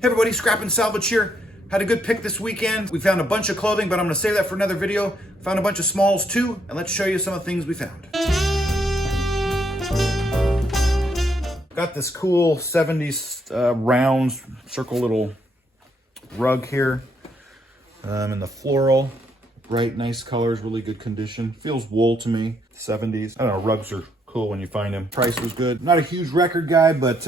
Hey everybody, Scrap and Salvage here. Had a good pick this weekend. We found a bunch of clothing, but I'm gonna save that for another video. Found a bunch of smalls too, and let's show you some of the things we found. Got this cool 70s round circle little rug here in the floral. Bright, nice colors, really good condition. Feels wool to me, 70s. I don't know, rugs are cool when you find them. Price was good. Not a huge record guy, but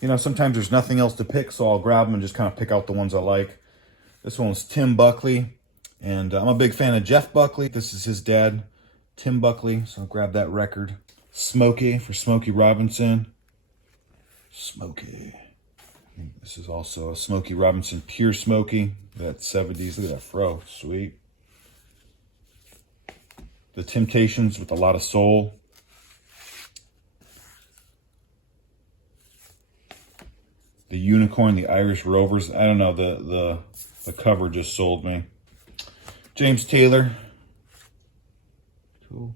you know, sometimes there's nothing else to pick, so I'll grab them and just kind of pick out the ones I like. This one's Tim Buckley, and I'm a big fan of Jeff Buckley. This is his dad, Tim Buckley, so I'll grab that record. Smokey for Smokey Robinson. Smokey. This is also a Smokey Robinson Pure Smokey. That 70s, look at that fro, sweet. The Temptations with a lot of soul. The Unicorn, the Irish Rovers. I don't know, the cover just sold me. James Taylor. Cool.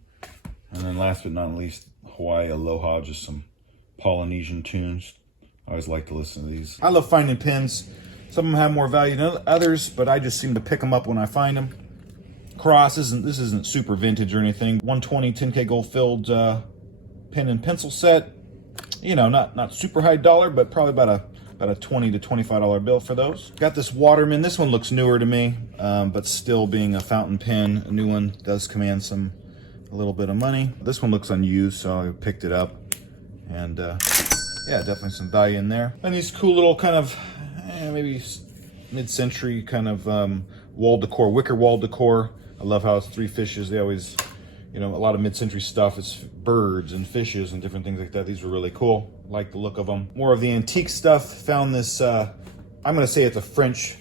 And then last but not least, Hawaii Aloha, just some Polynesian tunes. I always like to listen to these. I love finding pins. Some of them have more value than others, but I just seem to pick them up when I find them. Cross, this isn't super vintage or anything. 120 10K gold filled pen and pencil set. You know, not super high dollar, but probably about a $20 to $25 bill for those. Got this Waterman. This one looks newer to me, but still being a fountain pen, a new one does command a little bit of money. This one looks unused, so I picked it up. And yeah, definitely some value in there. And these cool little kind of, maybe mid-century kind of wall decor, wicker wall decor. I love how it's three fishes. They always, you know, a lot of mid-century stuff, it's birds and fishes and different things like that. These were really cool. Like the look of them. More of the antique stuff. Found this, I'm gonna say it's a French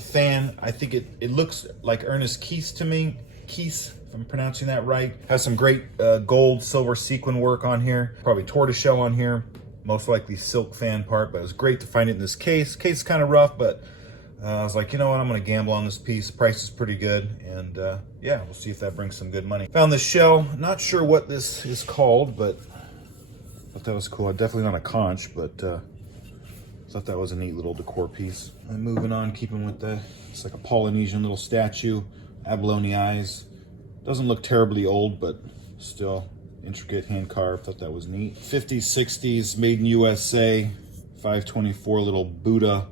fan. I think it looks like Ernest Keith to me. Keith, if I'm pronouncing that right. Has some great gold, silver sequin work on here. Probably tortoiseshell on here. Most likely silk fan part, but it was great to find it in this case. Case is kind of rough, but I was like, you know what, I'm gonna gamble on this piece. The price is pretty good, and yeah, we'll see if that brings some good money. Found this shell. Not sure what this is called, but thought that was cool. Definitely not a conch, but thought that was a neat little decor piece. And moving on, keeping with it's like a Polynesian little statue, abalone eyes. Doesn't look terribly old, but still intricate, hand carved. Thought that was neat. 50s, 60s, made in USA, 524 little Buddha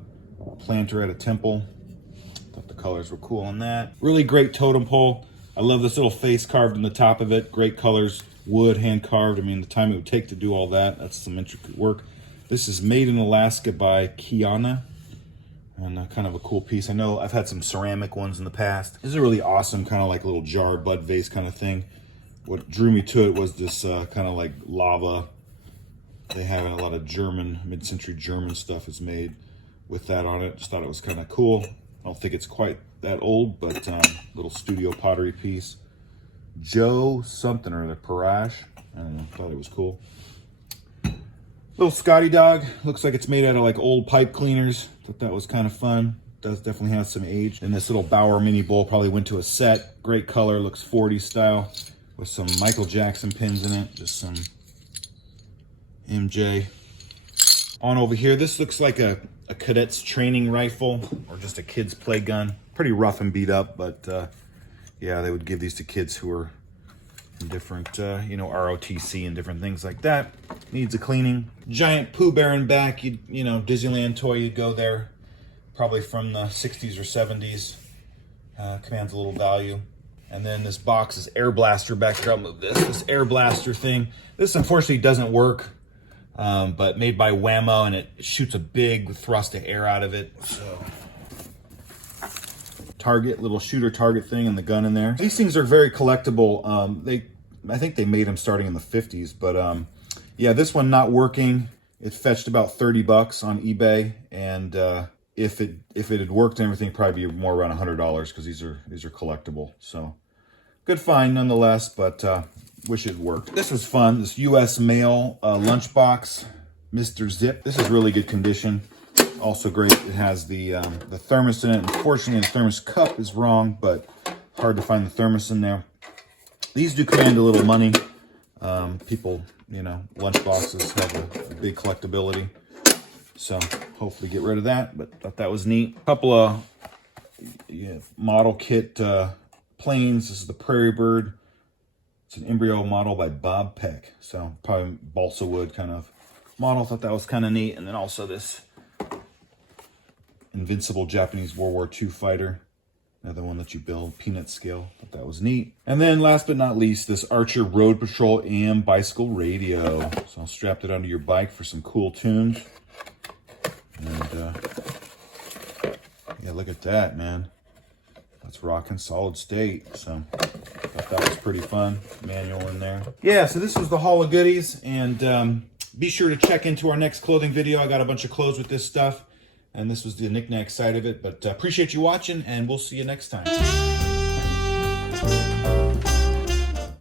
planter at a temple. Thought the colors were cool on that. Really great totem pole. I love this little face carved in the top of it. Great colors. Wood, hand carved. I mean, the time it would take to do all that, that's some intricate work. This is made in Alaska by Kiana, and kind of a cool piece. I know I've had some ceramic ones in the past. This is a really awesome kind of like little jar bud vase kind of thing. What drew me to it was this kind of like lava. They have a lot of German, mid-century German stuff is made with that on it. Just thought it was kind of cool. I don't think it's quite that old, but little studio pottery piece. Joe something or the Parash. I don't know, thought it was cool. Little Scotty dog. Looks like it's made out of like old pipe cleaners. Thought that was kind of fun. Does definitely have some age. And this little Bauer mini bowl probably went to a set. Great color, looks 40s style with some Michael Jackson pins in it. Just some MJ. On over here, this looks like a cadet's training rifle or just a kid's play gun. Pretty rough and beat up, but yeah, they would give these to kids who are in different, you know, ROTC and different things like that. Needs a cleaning. Giant Pooh Bear in back. You know, Disneyland toy, you'd go there. Probably from the 60s or 70s. Commands a little value. And then this box is Air Blaster back here. I'll move this. This Air Blaster thing. This unfortunately doesn't work, but made by Whammo, and it shoots a big thrust of air out of it. So target, little shooter target thing, and the gun in there. These things are very collectible. I think they made them starting in the 50s, but yeah, this one not working. It fetched about 30 bucks on eBay, and if it had worked and everything, probably be more around $100 because these are collectible. So good find nonetheless, but wish it worked. This was fun. This U.S. Mail lunchbox, Mr. Zip. This is really good condition. Also great, it has the thermos in it. Unfortunately, the thermos cup is wrong, but hard to find the thermos in there. These do command a little money. People, you know, lunch boxes have a big collectability. So hopefully get rid of that, but thought that was neat. A couple of model kit planes. This is the Prairie Bird. It's an embryo model by Bob Peck. So probably balsa wood kind of model. Thought that was kind of neat. And then also this invincible Japanese World War II fighter. Another one that you build, peanut scale. Thought that was neat. And then last but not least, this Archer Road Patrol AM bicycle radio. So I'll strap it onto your bike for some cool tunes. And yeah, look at that, man. That's rocking solid state. So thought that was pretty fun. Manual in there. Yeah, so this was the haul of goodies. And be sure to check into our next clothing video. I got a bunch of clothes with this stuff. And this was the knick-knack side of it. But appreciate you watching, and we'll see you next time.